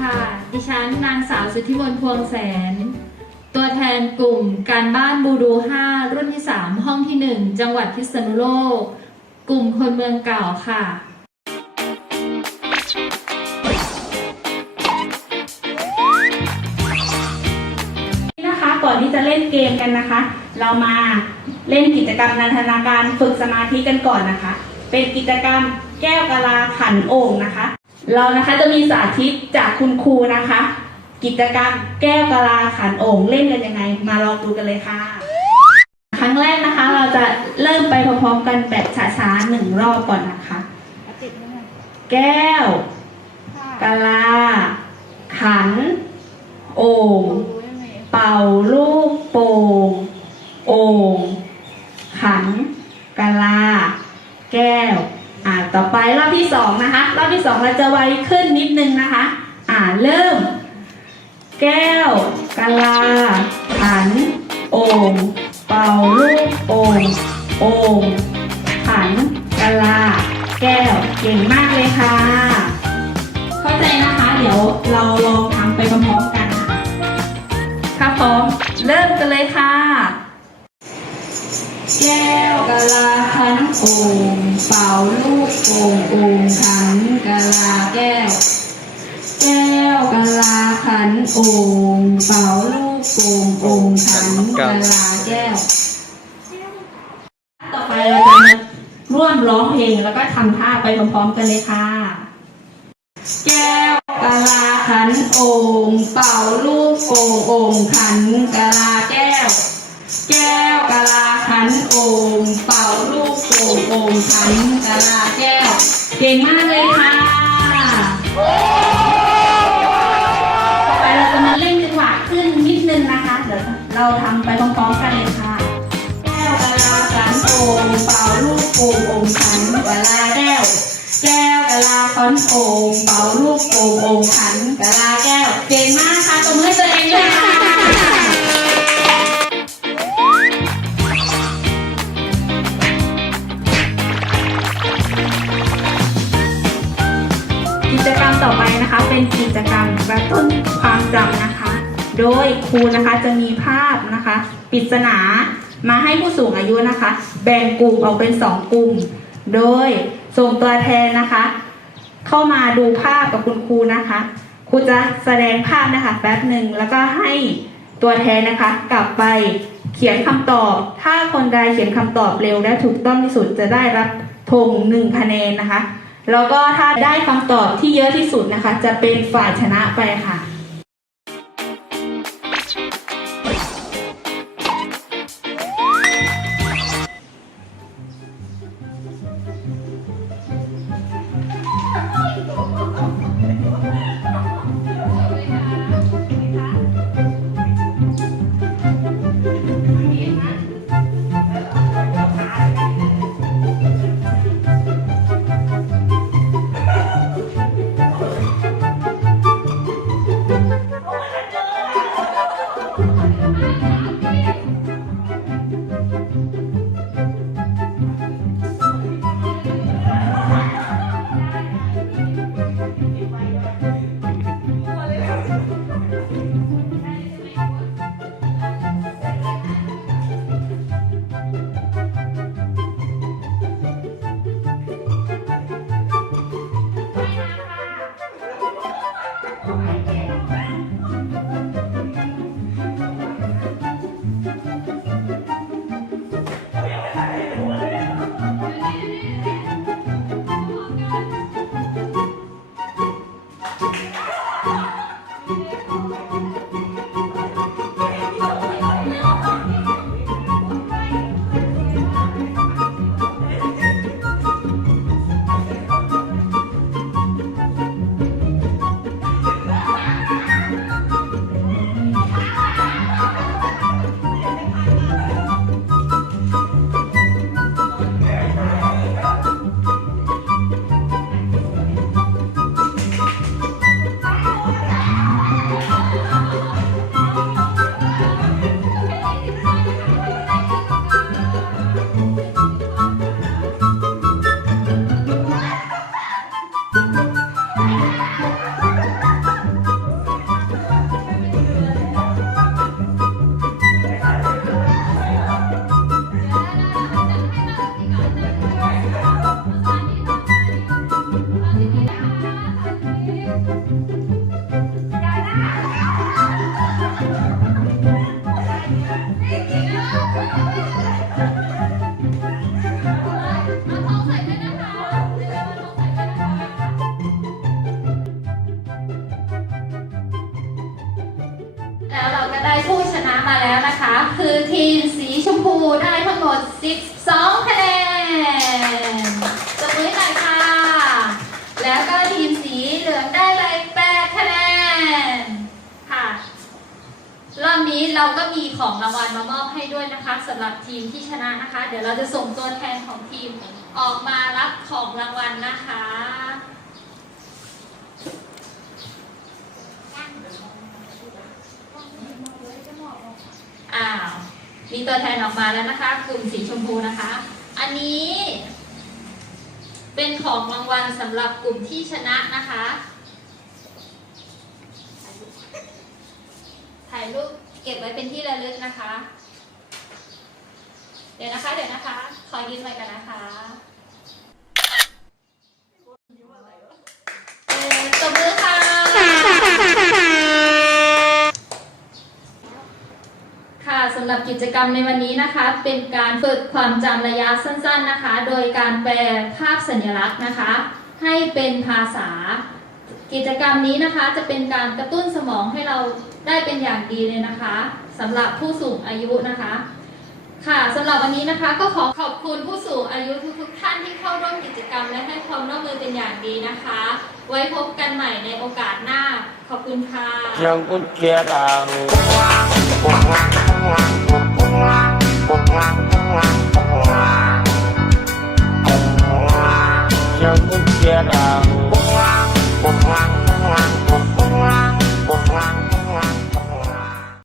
ค่ะ ดิฉันนางสาวสุทธิมนพวงแสน ตัวแทนกลุ่มการบ้านบูดู 5 รุ่นที่ 3 ห้องที่ 1 จังหวัดพิษณุโลก กลุ่มคนเมืองเก่าค่ะนะคะก่อนที่จะเล่นเกมกันนะคะ เรามาเล่นกิจกรรมนันทนาการฝึกสมาธิกันก่อนนะคะ เป็นกิจกรรมแก้วกะลาขันโอ่งนะคะ เรานะคะจะมีสาธิตจากคุณครูนะคะ กิจกรรมแก้วกะลาขันโอ่งเล่นกันยังไง มาลองดูกันเลยค่ะ ครั้งแรกนะคะ เราจะเริ่มไปพร้อมๆกันแบบช้าๆหนึ่งรอบก่อนนะคะ แก้วกะลา ขัน โอ่งเป่าลูกโป่งโอ่งขันกะลา แก้ว ต่อไปรอบที่สองนะคะ รอบที่สองเราจะไวขึ้นนิดนึงนะคะ อ่าเริ่ม แก้วกะลาขัน โอ่งเป่าลูกโป่งโอ่งขันกะลา แก้วเก่งมากเลยค่ะ เข้าใจนะคะ เดี๋ยวเราลองทำไปพร้อมๆกันค่ะถ้าพร้อม เริ่มกันเลยค่ะ แก้วกะลาขันโอ่งเป่าลูกโป่งโอ่งขันกะลาแก้ว แก้วกะลาขันโอ่งเป่าลูกโป่งโอ่งขันกะลาแก้ว ต่อไปเราจะมาร่วมร้องเพลงแล้วก็ทำท่าไปพร้อมๆกันเลยค่ะ แก้วกะลาขันโอ่งเป่าลูกโป่งโอ่งขันกะลาแก้ว แก้ว โป่งโอ่งขันกะลาแก้ว เก่งมากเลยค่ะ ต่อไปเราจะมาเล่นจังหวะขึ้นนิดนึงนะคะ เดี๋ยวเราทำไปพร้อมๆกันเลยค่ะ แก้วกะลาขันโอ่งเป่าลูกโป่งโอ่งขันกะลาแก้ว แก้วกะลาขันโอ่งเป่าลูกโป่งโอ่งขันกะลาแก้ว เก่งมากค่ะตบมือให้ตัวเองเลย โดยครูนะคะจะมีภาพนะคะปริศนามาให้ผู้สูงอายุนะคะ แบ่งกลุ่มออกเป็นสองกลุ่ม โดยส่งตัวแทนนะคะ เข้ามาดูภาพกับคุณครูนะคะครูจะแสดงภาพนะคะแป๊บหนึ่งแล้วก็ให้ตัวแทนนะคะ กลับไปเขียนคำตอบ ถ้าคนใดเขียนคำตอบเร็วและถูกต้องที่สุดจะได้รับธงหนึ่งคะแนนนะคะ แล้วก็ถ้าได้คำตอบที่เยอะที่สุดนะคะ จะเป็นฝ่ายชนะไปค่ะ ค มาแล้วนะคะ คือทีมสีชมพูได้ทั้งหมด 12 คะแนนตบมือหน่อยค่ะ แล้วก็ทีมสีเหลืองได้ไป8คะแนนค่ะ รอบนี้เราก็มีของรางวัลมามอบให้ด้วยนะคะสำหรับทีมที่ชนะนะคะ เดี๋ยวเราจะส่งตัวแทนของทีมออกมารับของรางวัลนะคะ อ้าว มีตัวแทนออกมาแล้วนะคะ กลุ่มสีชมพูนะคะ อันนี้เป็นของรางวัลสำหรับกลุ่มที่ชนะนะคะ ถ่ายรูปเก็บไว้เป็นที่ระลึกนะคะ เดี๋ยวนะคะ เดี๋ยวนะคะ ขอยืนไว้กันนะคะ รับกิจกรรมในวันนี้นะคะ เป็นการฝึกความจำระยะสั้นๆนะคะ โดยการแปลภาพสัญลักษณ์นะคะ ให้เป็นภาษา กิจกรรมนี้นะคะจะเป็นการกระตุ้นสมองให้เราได้เป็นอย่างดีเลยนะคะสำหรับผู้สูงอายุนะคะ ค่ะสำหรับวันนี้นะคะก็ขอขอบคุณผู้สูงอายุทุกๆท่านที่เข้าร่วมกิจกรรมและให้ความร่วมมือเป็นอย่างดีนะคะ ไว้พบกันใหม่ในโอกาสหน้า ขอบคุณค่ะ yang kun kiarang.